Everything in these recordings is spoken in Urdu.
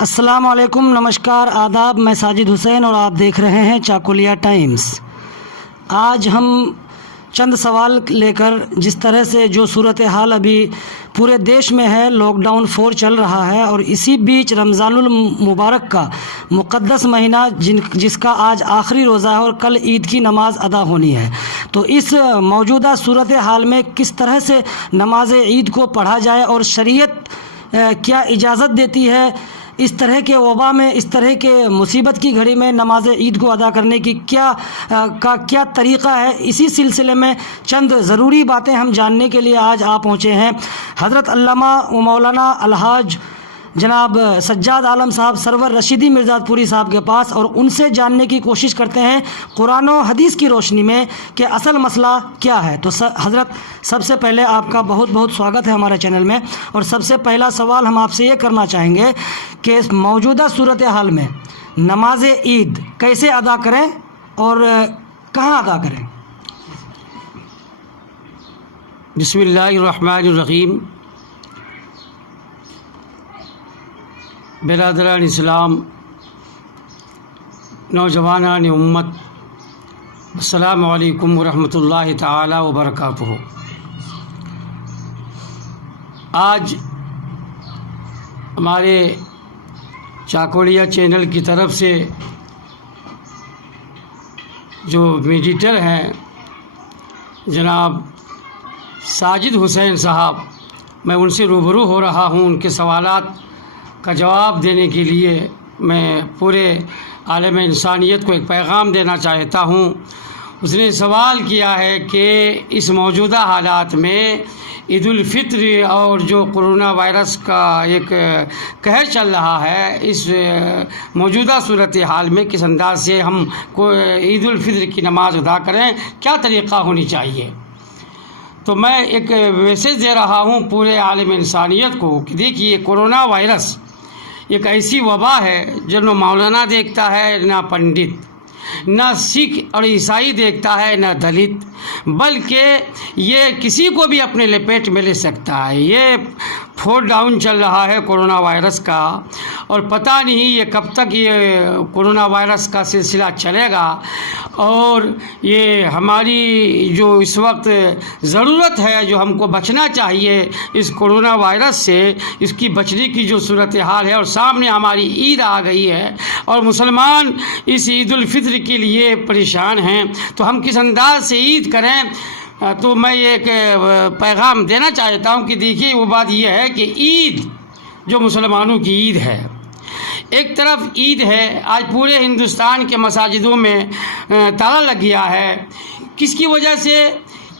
السلام علیکم، نمسکار، آداب۔ میں ساجد حسین اور آپ دیکھ رہے ہیں چاکولیہ ٹائمز۔ آج ہم چند سوال لے کر جس طرح سے جو صورتحال ابھی پورے دیش میں ہے، لاک ڈاؤن 4 چل رہا ہے اور اسی بیچ رمضان المبارک کا مقدس مہینہ جس کا آج آخری روزہ ہے اور کل عید کی نماز ادا ہونی ہے، تو اس موجودہ صورتحال میں کس طرح سے نماز عید کو پڑھا جائے اور شریعت کیا اجازت دیتی ہے اس طرح کے وبا میں، اس طرح کے مصیبت کی گھڑی میں نماز عید کو ادا کرنے کی کیا طریقہ ہے، اسی سلسلے میں چند ضروری باتیں ہم جاننے کے لیے آج آپ پہنچے ہیں حضرت علامہ و مولانا الحاج جناب سجاد عالم صاحب سرور رشیدی مرزا پوری صاحب کے پاس، اور ان سے جاننے کی کوشش کرتے ہیں قرآن و حدیث کی روشنی میں کہ اصل مسئلہ کیا ہے۔ تو حضرت، سب سے پہلے آپ کا بہت بہت سواگت ہے ہمارے چینل میں، اور سب سے پہلا سوال ہم آپ سے یہ کرنا چاہیں گے کہ موجودہ صورتحال میں نماز عید کیسے ادا کریں اور کہاں ادا کریں؟ بسم اللہ الرحمن الرحیم۔ برادران اسلام، نوجوانان امت، السلام علیکم ورحمۃ اللہ تعالی وبرکاتہ۔ آج ہمارے چاکولیہ چینل کی طرف سے جو میڈیٹر ہیں جناب ساجد حسین صاحب، میں ان سے روبرو ہو رہا ہوں۔ ان کے سوالات کا جواب دینے کے لیے میں پورے عالم انسانیت کو ایک پیغام دینا چاہتا ہوں۔ اس نے سوال کیا ہے کہ اس موجودہ حالات میں عید الفطر اور جو کرونا وائرس کا ایک قہر چل رہا ہے، اس موجودہ صورتحال میں کس انداز سے ہم کو عید الفطر کی نماز ادا کریں، کیا طریقہ ہونی چاہیے۔ تو میں ایک میسیج دے رہا ہوں پورے عالم انسانیت کو کہ دیکھیے، کرونا وائرس ایک ایسی وبا ہے جو نہ مولانا دیکھتا ہے، نہ پنڈت، نہ سکھ اور عیسائی دیکھتا ہے، نہ دلت، بلکہ یہ کسی کو بھی اپنے لپیٹ میں لے سکتا ہے۔ یہ 4 ڈاؤن چل رہا ہے کرونا وائرس کا، اور پتہ نہیں یہ کب تک یہ کرونا وائرس کا سلسلہ چلے گا، اور یہ ہماری جو اس وقت ضرورت ہے، جو ہم کو بچنا چاہیے اس کرونا وائرس سے، اس کی بچنے کی جو صورتحال ہے، اور سامنے ہماری عید آ گئی ہے اور مسلمان اس عید الفطر کے لیے پریشان ہیں، تو ہم کس انداز سے عید کریں۔ تو میں ایک پیغام دینا چاہتا ہوں کہ دیکھیے، وہ بات یہ ہے کہ عید جو مسلمانوں کی عید ہے، ایک طرف عید ہے، آج پورے ہندوستان کے مساجدوں میں تالا لگ گیا ہے۔ کس کی وجہ سے؟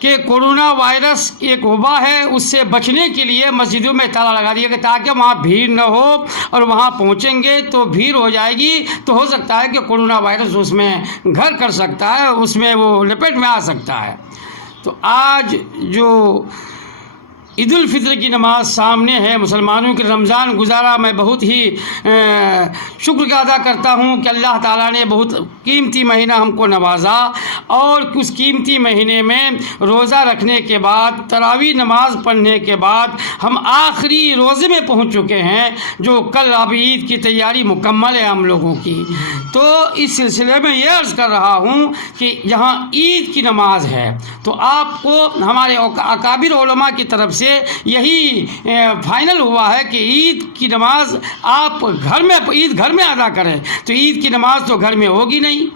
کہ کرونا وائرس ایک وبا ہے، اس سے بچنے کے لیے مسجدوں میں تالا لگا دیا کہ تاکہ وہاں بھیڑ نہ ہو، اور وہاں پہنچیں گے تو بھیڑ ہو جائے گی تو ہو سکتا ہے کہ کرونا وائرس اس میں گھر کر سکتا ہے، اس میں وہ لپیٹ میں آ سکتا ہے۔ تو آج جو عید الفطر کی نماز سامنے ہے، مسلمانوں کے رمضان گزارا، میں بہت ہی شکر ادا کرتا ہوں کہ اللہ تعالیٰ نے بہت قیمتی مہینہ ہم کو نوازا، اور اس قیمتی مہینے میں روزہ رکھنے کے بعد، تراویح نماز پڑھنے کے بعد ہم آخری روزے میں پہنچ چکے ہیں، جو کل اب عید کی تیاری مکمل ہے ہم لوگوں کی۔ تو اس سلسلے میں یہ عرض کر رہا ہوں کہ یہاں عید کی نماز ہے، تو آپ کو ہمارے اکابر علماء کی طرف سے یہی فائنل ہوا ہے کہ عید کی نماز آپ عید گھر میں ادا کریں۔ تو عید کی نماز تو گھر میں ہوگی نہیں۔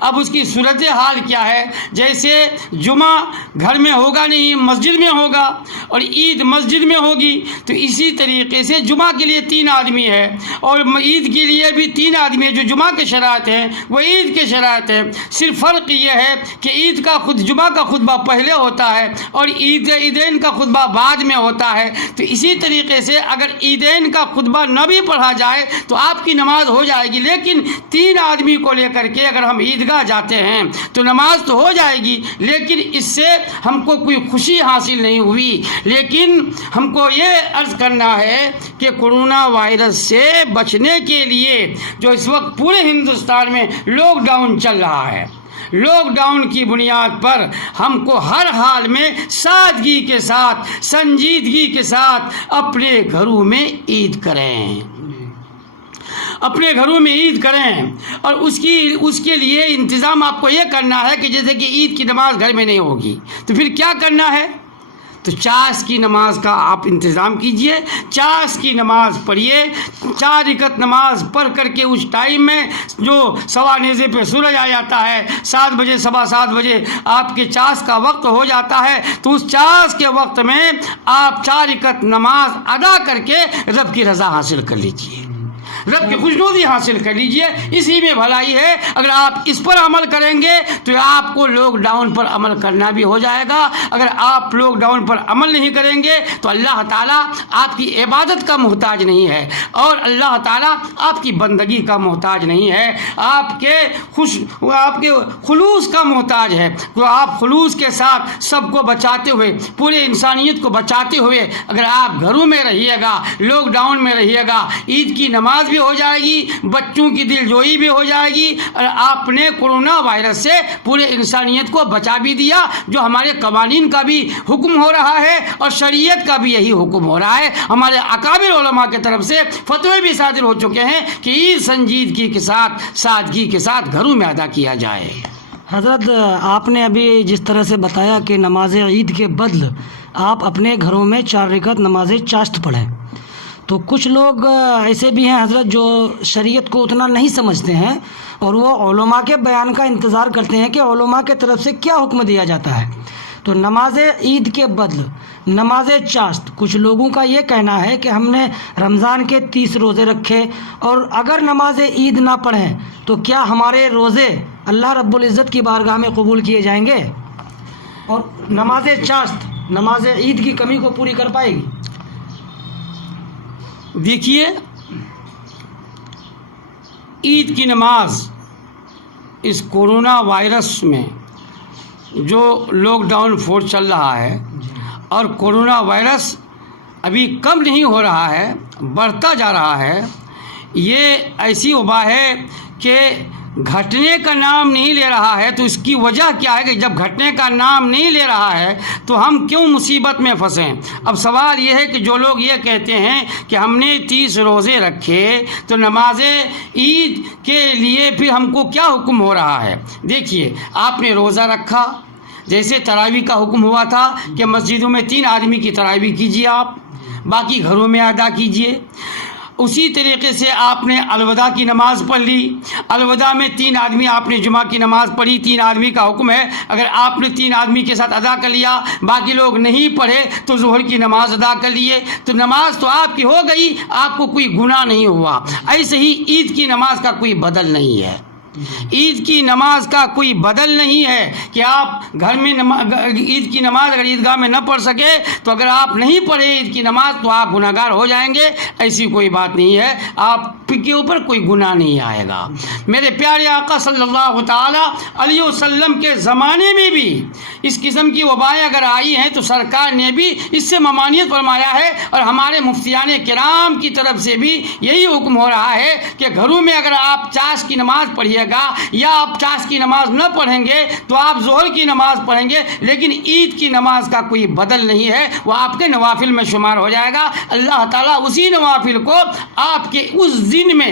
اب اس کی صورتحال کیا ہے؟ جیسے جمعہ گھر میں ہوگا نہیں، مسجد میں ہوگا، اور عید مسجد میں ہوگی، تو اسی طریقے سے جمعہ کے لیے 3 آدمی ہے، اور عید کے لیے بھی 3 آدمی ہے۔ جو جمعہ کے شرائط ہیں وہ عید کے شرائط ہیں، صرف فرق یہ ہے کہ عید کا جمعہ کا خطبہ پہلے ہوتا ہے اور عیدین کا خطبہ بعد میں ہوتا ہے۔ تو اسی طریقے سے اگر عیدین کا خطبہ نہ بھی پڑھا جائے تو آپ کی نماز ہو جائے گی، لیکن 3 آدمی کو لے کر کے اگر ہم عیدگاہ جاتے ہیں تو نماز تو ہو جائے گی، لیکن اس سے ہم کو کوئی خوشی حاصل نہیں ہوئی۔ لیکن ہم کو یہ عرض کرنا ہے کہ کرونا وائرس سے بچنے کے لیے جو اس وقت پورے ہندوستان میں لاک ڈاؤن چل رہا ہے، لاک ڈاؤن کی بنیاد پر ہم کو ہر حال میں سادگی کے ساتھ، سنجیدگی کے ساتھ اپنے گھروں میں عید کریں۔ اپنے گھروں میں عید کریں، اور اس کے لیے انتظام آپ کو یہ کرنا ہے کہ جیسے کہ عید کی نماز گھر میں نہیں ہوگی تو پھر کیا کرنا ہے؟ تو چاش کی نماز کا آپ انتظام کیجئے، چاش کی نماز پڑھیے، 4 رکعت نماز پڑھ کر کے اس ٹائم میں جو سوا نیزے پہ سورج آ جاتا ہے، 7 بجے 7:15 بجے آپ کے چاش کا وقت ہو جاتا ہے، تو اس چاش کے وقت میں آپ 4 رکعت نماز ادا کر کے رب کی رضا حاصل کر لیجئے، رب کی خوشنودی حاصل کر لیجئے، اسی میں بھلائی ہے۔ اگر آپ اس پر عمل کریں گے تو آپ کو لاک ڈاؤن پر عمل کرنا بھی ہو جائے گا۔ اگر آپ لاک ڈاؤن پر عمل نہیں کریں گے تو اللہ تعالیٰ آپ کی عبادت کا محتاج نہیں ہے، اور اللہ تعالیٰ آپ کی بندگی کا محتاج نہیں ہے، آپ کے خلوص کا محتاج ہے۔ تو آپ خلوص کے ساتھ سب کو بچاتے ہوئے، پورے انسانیت کو بچاتے ہوئے اگر آپ گھروں میں رہیے گا، لاک ڈاؤن میں رہیے گا، عید کی نماز بھی ہو جائے گی، بچوں کی دل جوئی بھی ہو جائے گی، اور آپ نے کورونا وائرس سے پورے انسانیت کو بچا بھی دیا، جو ہمارے قوانین کا بھی حکم ہو رہا ہے اور شریعت کا بھی یہی حکم ہو رہا ہے۔ ہمارے اکابر علماء کی طرف سے فتوے بھی صادر ہو چکے ہیں کہ عید سنجیدگی کے ساتھ، سادگی کے ساتھ گھروں میں ادا کیا جائے۔ حضرت آپ نے ابھی جس طرح سے بتایا کہ نماز عید کے بدل آپ اپنے گھروں میں 4 رکعت نماز چاشت پڑھیں، تو کچھ لوگ ایسے بھی ہیں حضرت جو شریعت کو اتنا نہیں سمجھتے ہیں، اور وہ علماء کے بیان کا انتظار کرتے ہیں کہ علماء کے طرف سے کیا حکم دیا جاتا ہے۔ تو نماز عید کے بدل نماز چاشت، کچھ لوگوں کا یہ کہنا ہے کہ ہم نے رمضان کے 30 روزے رکھے، اور اگر نماز عید نہ پڑھیں تو کیا ہمارے روزے اللہ رب العزت کی بارگاہ میں قبول کیے جائیں گے، اور نماز چاشت نماز عید کی کمی کو پوری کر پائے گی؟ دیکھیے، عید کی نماز اس کورونا وائرس میں جو لاک ڈاؤن فورس چل رہا ہے، اور کورونا وائرس ابھی کم نہیں ہو رہا ہے، بڑھتا جا رہا ہے، یہ ایسی وبا ہے کہ گھٹنے کا نام نہیں لے رہا ہے۔ تو اس کی وجہ کیا ہے کہ جب گھٹنے کا نام نہیں لے رہا ہے تو ہم کیوں مصیبت میں پھنسیں؟ اب سوال یہ ہے کہ جو لوگ یہ کہتے ہیں کہ ہم نے 30 روزے رکھے تو نماز عید کے لیے پھر ہم کو کیا حکم ہو رہا ہے؟ دیکھیے، آپ نے روزہ رکھا، جیسے تراویح کا حکم ہوا تھا کہ مسجدوں میں 3 آدمی کی تراویح کیجیے، آپ باقی گھروں میں ادا کیجیے۔ اسی طریقے سے آپ نے الوداع کی نماز پڑھ لی، الوداع میں 3 آدمی آپ نے جمعہ کی نماز پڑھی، 3 آدمی کا حکم ہے، اگر آپ نے 3 آدمی کے ساتھ ادا کر لیا، باقی لوگ نہیں پڑھے تو ظہر کی نماز ادا کر لیے، تو نماز تو آپ کی ہو گئی، آپ کو کوئی گناہ نہیں ہوا۔ ایسے ہی عید کی نماز کا کوئی بدل نہیں ہے، عید کی نماز کا کوئی بدل نہیں ہے کہ آپ گھر میں عید کی نماز اگر عیدگاہ میں نہ پڑھ سکے تو اگر آپ نہیں پڑھے عید کی نماز تو آپ گناہ گار ہو جائیں گے، ایسی کوئی بات نہیں ہے، آپ کے اوپر کوئی گناہ نہیں آئے گا۔ میرے پیارے آقا صلی اللہ تعالی علیہ وسلم کے زمانے میں بھی اس قسم کی وبائیں اگر آئی ہیں تو سرکار نے بھی اس سے ممانعت فرمایا ہے، اور ہمارے مفتیان کرام کی طرف سے بھی یہی حکم ہو رہا ہے کہ گھروں میں اگر آپ چاش کی نماز پڑھیے گا یا آپ چاش کی نماز نہ پڑھیں گے تو آپ ظہر کی نماز پڑھیں گے، لیکن عید کی نماز کا کوئی بدل نہیں ہے، وہ آپ کے نوافل میں شمار ہو جائے گا۔ اللہ تعالیٰ اسی نوافل کو آپ کے اس دن میں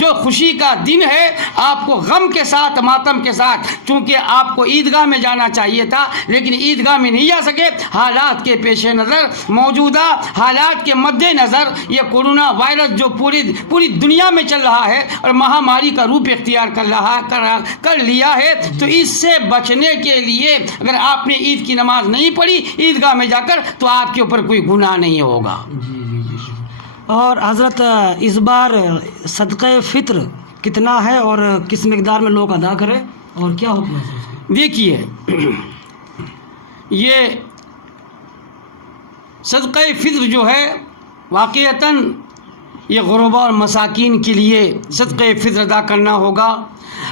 جو خوشی کا دن ہے، آپ کو غم کے ساتھ، ماتم کے ساتھ، چونکہ آپ کو عیدگاہ میں جانا چاہیے تھا لیکن عیدگاہ میں نہیں جا سکے، حالات کے پیش نظر، موجودہ حالات کے مد نظر یہ کورونا وائرس جو پوری دنیا میں چل رہا ہے اور مہاماری کا روپ اختیار کر لیا ہے، تو اس سے بچنے کے لیے اگر آپ نے عید کی نماز نہیں پڑھی عیدگاہ میں جا کر تو آپ کے اوپر کوئی گناہ نہیں ہوگا۔ اور حضرت اس بار صدقہ فطر کتنا ہے اور کس مقدار میں لوگ ادا کریں اور کیا حکم ہے؟ دیکھیے، یہ صدقہ فطر جو ہے واقعتاً یہ غرباء اور مساکین کے لیے صدقہ فطر ادا کرنا ہوگا۔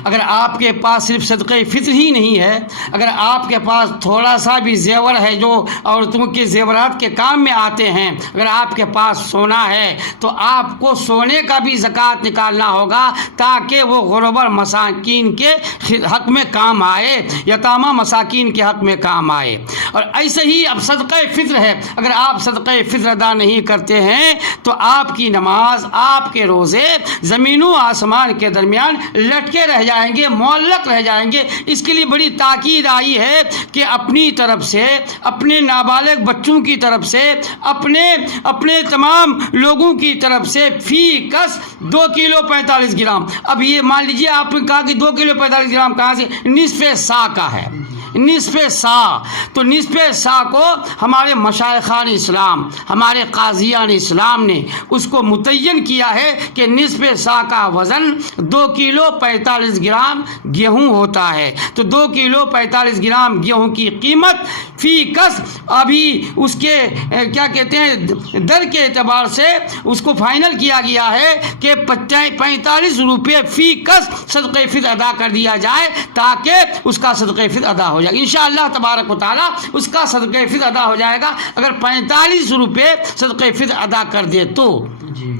اگر آپ کے پاس صرف صدقہ فطر ہی نہیں ہے، اگر آپ کے پاس تھوڑا سا بھی زیور ہے جو عورتوں کے زیورات کے کام میں آتے ہیں، اگر آپ کے پاس سونا ہے تو آپ کو سونے کا بھی زکوٰۃ نکالنا ہوگا تاکہ وہ غرباء اور مساکین کے حق میں کام آئے، یتامى مساکین کے حق میں کام آئے۔ اور ایسے ہی اب صدقہ فطر ہے، اگر آپ صدقہ فطر ادا نہیں کرتے ہیں تو آپ کی نماز بعض آپ کے روزے زمین و آسمان کے درمیان لٹکے رہ جائیں گے، معلق رہ جائیں گے۔ اس کے لیے بڑی تاکید آئی ہے کہ اپنی طرف سے، اپنے نابالغ بچوں کی طرف سے، اپنے تمام لوگوں کی طرف سے فی کس 2 کلو 45 گرام۔ اب یہ مان لیجیے آپ نے کہا کہ 2 کلو 45 گرام کہاں سے؟ نصف سا کا ہے، نصف سا۔ تو نصف سا کو ہمارے مشائخان اسلام، ہمارے قاضیان اسلام نے اس کو متعین کیا ہے کہ نصف سا کا وزن 2 کلو 45 گرام گیہوں ہوتا ہے۔ تو 2 کلو 45 گرام گیہوں کی قیمت فی کس ابھی اس کے کیا کہتے ہیں در کے اعتبار سے اس کو فائنل کیا گیا ہے کہ 45 روپے فی کس صدقہ فطر ادا کر دیا جائے تاکہ اس کا صدقہ فطر ادا ہو جائے۔ انشاءاللہ تبارک و تعالیٰ اس کا صدقہ فطر ادا ہو جائے گا اگر 45 روپے صدقہ فطر ادا کر دے تو۔ جی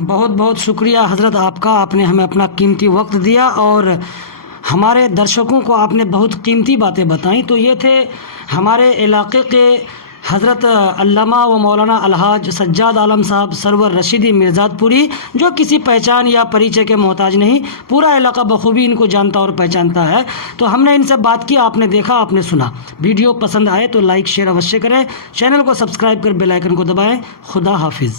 بہت بہت شکریہ حضرت آپ کا، آپ نے ہمیں اپنا قیمتی وقت دیا اور ہمارے درشکوں کو آپ نے بہت قیمتی باتیں بتائیں۔ تو یہ تھے ہمارے علاقے کے حضرت علامہ و مولانا الحاج سجاد عالم صاحب سرور رشیدی مرزاد پوری، جو کسی پہچان یا پریچے کے محتاج نہیں، پورا علاقہ بخوبی ان کو جانتا اور پہچانتا ہے۔ تو ہم نے ان سے بات کی، آپ نے دیکھا، آپ نے سنا۔ ویڈیو پسند آئے تو لائک شیئر اوشیہ کریں، چینل کو سبسکرائب کر بیل آئیکن کو دبائیں۔ خدا حافظ۔